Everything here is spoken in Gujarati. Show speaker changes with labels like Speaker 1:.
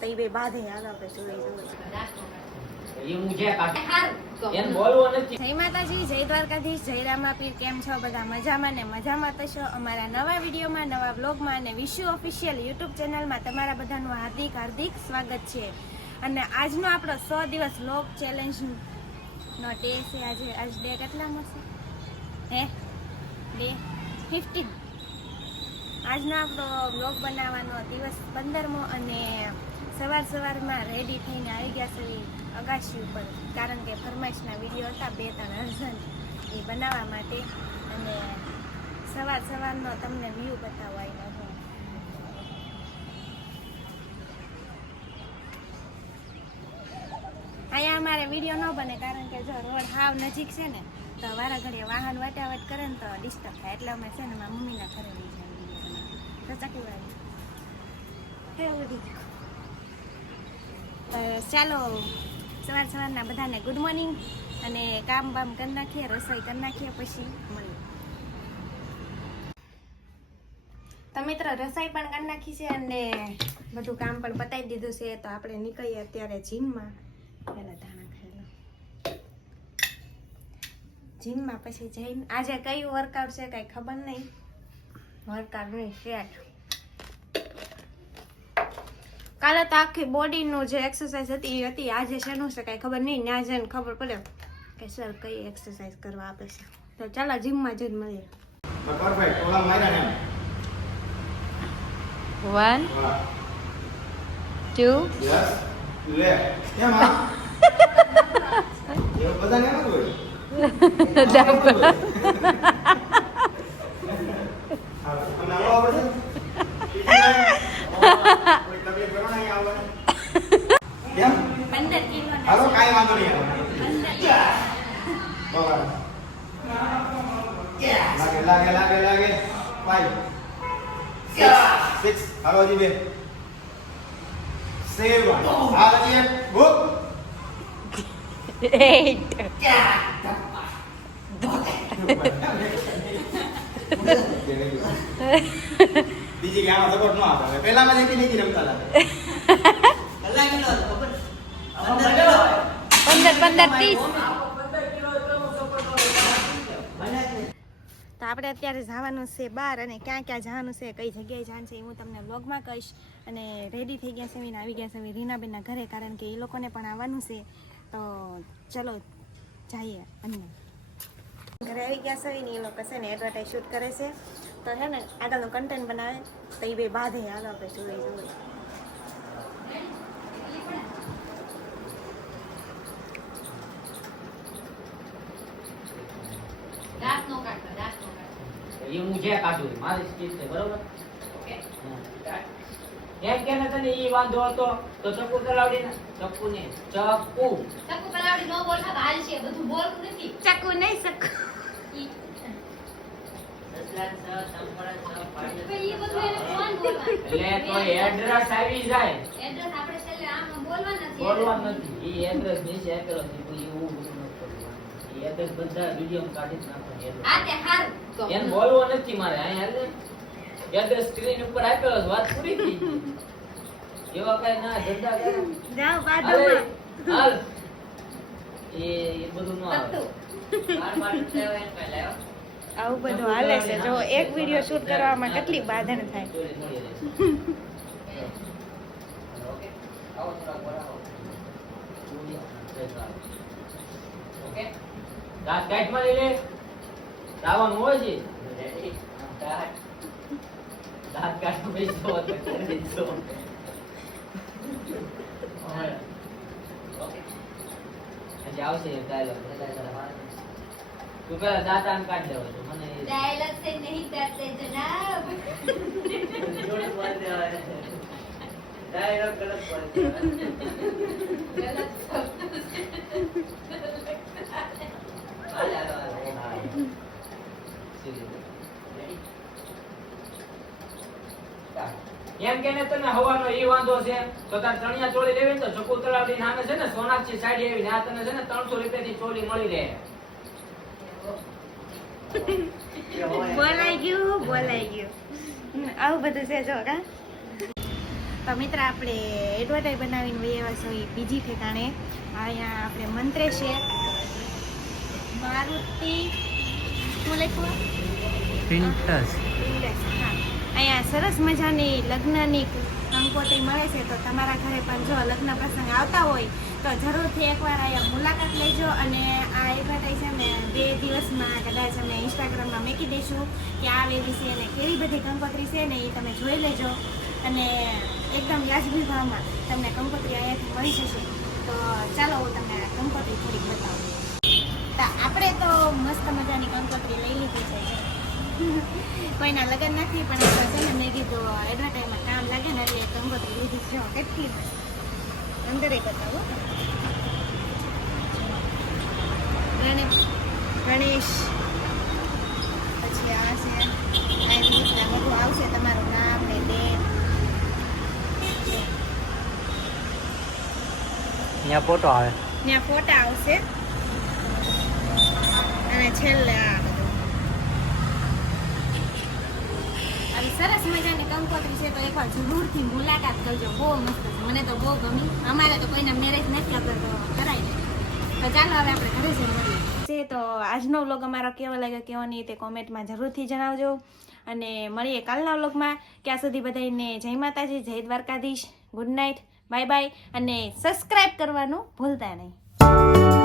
Speaker 1: તઈ બે બાધે
Speaker 2: બોલવું નથી.
Speaker 1: જય માતાજી જય દ્વારકાધીશ જય રામાપીર કેમ છો? બધા મજામાં ને મજામાં તો અમારા નવા વિડીયોમાં નવા બ્લોગમાં અને વિશુ ઓફિશિયલ યુટ્યુબ ચેનલમાં તમારા બધાનું હાર્દિક હાર્દિક સ્વાગત છે. અને આજનો આપણો સો દિવસ લોક ચેલેન્જ નો ડે છે આજે. આજ ડે કેટલામાં છે? હે? ડે ફિફ્ટીન આજનો આપણો બ્લોગ બનાવવાનો દિવસ પંદરમો અને સવાર સવારમાં રેડી થઈને આવી ગયા છે અગાશી ઉપર. કારણ કે ફરમાઈશના વીડિયો હતા, બે ત્રણ અર્જન એ બનાવવા માટે. અને સવાર સવારનો તમને વ્યૂ બતાવવા આવ્યો છું અહીંયા અમારે વીડિયો ન બને, કારણ કે જો રોડ હાવ નજીક છે ને, તો વારા ઘડીએ વાહન વાટાવટ કરે ને તો ડિસ્ટર્બ થાય. એટલે અમે છે ને મારા મમ્મીના ઘરે લઈ જાય વીડિયો તો ચાકી વાળી હે બધી અ, ચાલો, સવાર સવારના બધાને ગુડ મોર્નિંગ અને કામ બામ કરી નાખીએ, રસોઈ કરી નાખીએ, પછી તો મિત્ર, રસોઈ પણ કરી નાખી છે અને બધું કામ પણ પતાવી દીધું છે, તો આપણે નીકળીએ અત્યારે જીમમાં. પહેલાં ધાણા ખાઈ જીમમાં પછી જઈને, આજે કયું વર્કઆઉટ છે કાંઈ ખબર નહીં. વર્કઆઉટ નહીં શેટ કાલે તો આખી બોડીનું જે એક્સરસાઇઝ હતી એ હતી આજે શેનું છે કાંઈ ખબર નહીં ત્યાં જઈને ખબર પડે. કે સર કઈ એક્સરસાઇઝ કરવા આપે છે. તો ચાલો જીમમાં જઈને મળીએ. વન ટુ
Speaker 3: લે કેમ આ એવું બધાને એમ જ હોય આમાં એમ જ હોય. હાલો, તમને આવડો આવડે છે? કોઈ તકલીફ કરો ને અહીંયા આવવાને? કેમ?
Speaker 1: પંદર કિલો
Speaker 3: હાલો, કાઈ વાંધો નહીં લાગે લાગે લાગે લાગે. ફાઈવ સિક્સ હાલો હજી બે. સેવન હાલ હજી એક. બુક
Speaker 1: એટ
Speaker 3: બીજી આમાં સપોર્ટ ન આપે. પહેલામાં રમતા હતા.
Speaker 1: તો આપણે અત્યારે જવાનું છે બહાર અને ક્યાં ક્યાં જવાનું છે, કઈ જગ્યાએ જવાનું છે એ હું તમને વ્લોગમાં કહીશ. અને રેડી થઈ ગયા છે આવી ગયા છે રીનાબેનના ઘરે કારણ કે એ લોકોને પણ આવવાનું છે. તો ચલો જઈએ અને ઘરે આવી ગયા છે એ લોકો છે ને એડવર્ટાઈઝ શૂટ કરે છે. તો છે ને આગળનું કન્ટેન્ટ બનાવે તો એ બે બાધે હાલો આપણે જોઈ જોઈ
Speaker 2: એ હું જે કાઢું મારી સ્કીપ છે બરોબર? એમ કે ને તને ઈ વાંધો હતો તો ચપ્પુ ચલાવડી ને. ચપ્પુ. ને ચપ્પુ
Speaker 1: ચકુ નહીં શકુ
Speaker 2: એટલે તો એડ્રેસ આવી જાય બોલવાનું નથી. ઈ એડ્રેસ નીચે આપેલો છે. કોઈ એવું બધું નથી એડ્રેસ બધા વિડીયોમાં કાઢી જ નાખો એને નથી. મારે એડ્રેસ સ્ક્રીન છે પૂરી થઈ ગઈ. એવા કઈ ના ધંધા કરે.
Speaker 1: જાઓ
Speaker 2: હાલે,
Speaker 1: બાજુમાં
Speaker 2: હાલ. એ એ બધું ન આવે.
Speaker 1: આવું બધું હાલે છે. જો એક વીડિયો શૂટ કરવામાં કેટલી બાધણ થાય.
Speaker 2: ઓકે? રાત કાટમાં લઈ લે. રાવણ હોય છે. રાત કાટ પૈસો પૈસો હજી આવશે ડાયલોગ તું પેલા દાંત આમ કાઢ દેવો કે તને હવાનો ઈ વાંધો છે તો તાર ચણિયા ચોળી લેવી ને તો ચકુ તળાવની નામે છે ને સોનાક્ષી સાડી આવી આ તને છે ને ત્રણસો રૂપિયા ની ચોળી મળી રહે.
Speaker 1: બોલાઈ ગયું બોલાઈ ગયું. આવું બધું છે જો કા તો મિત્ર આપણે એડવર્ટાઈઝ બનાવીને વહી એવા છો બીજી ઠેકાણે. અહીંયા આપણે મંત્રે છે. મારુતિ શું લખ્યું?
Speaker 4: પ્રિન્ટર્સ
Speaker 1: સરસ મજાની લગ્નની કંકોત્રી મળે છે, તો તમારા ઘરે પણ જો લગ્ન પ્રસંગ આવતા હોય, તો જરૂરથી એકવાર અહીંયા મુલાકાત લેજો અને આ એડવર્ટાઈઝ અમે બે દિવસમાં કદાચ અમે ઇન્સ્ટાગ્રામમાં મૂકી દઈશું કે આ લેવી છે અને કેવી બધી કંકોત્રી છે ને એ તમે જોઈ લેજો અને એકદમ વ્યાજબી ભાવમાં તમને કંકોત્રી અહીંયાથી મળી જશે. તો ચાલો હું તમને કંકોત્રી થોડીક બતાવું. તો આપણે તો મસ્ત મજાની કંકોત્રી લઈ લીધી છે. કોઈના લગ્ન નથી પણ આ છે ને મેં કીધું એડવર્ટાઈઝમાં કામ લાગે ને એટલે કંગોત્રી લીધી છે કેટલી અંદરે બતાવો ગણેશ ગણેશ પછી આ છે આ રીતના બધું આવશે તમારું નામ ને ડેટ
Speaker 4: ત્યાં ફોટો આવે
Speaker 1: ત્યાં ફોટા આવશે અને છેલ્લે આ બધું આવી સરસ મજાની કંકોત્રી છે, તો એકવાર જરૂરથી મુલાકાત કરજો. બહુ મસ્ત છે. મને તો બહુ ગમી. અમારે તો કોઈના મેરેજ નથી, આપણે કરાય તો ચાલો હવે આપણે ઘરે જઈએ છે તો આજનો વ્લોગ અમારો કેવો લાગ્યો કેવો નહીં તે કોમેન્ટમાં જરૂરથી જણાવજો. અને મળીએ કાલના વ્લોગમાં ત્યાં સુધી બધાને જય માતાજી, જય Dwarkadhish. Good night bye bye અને સબસ્ક્રાઈબ કરવાનું ભૂલતા નહીં.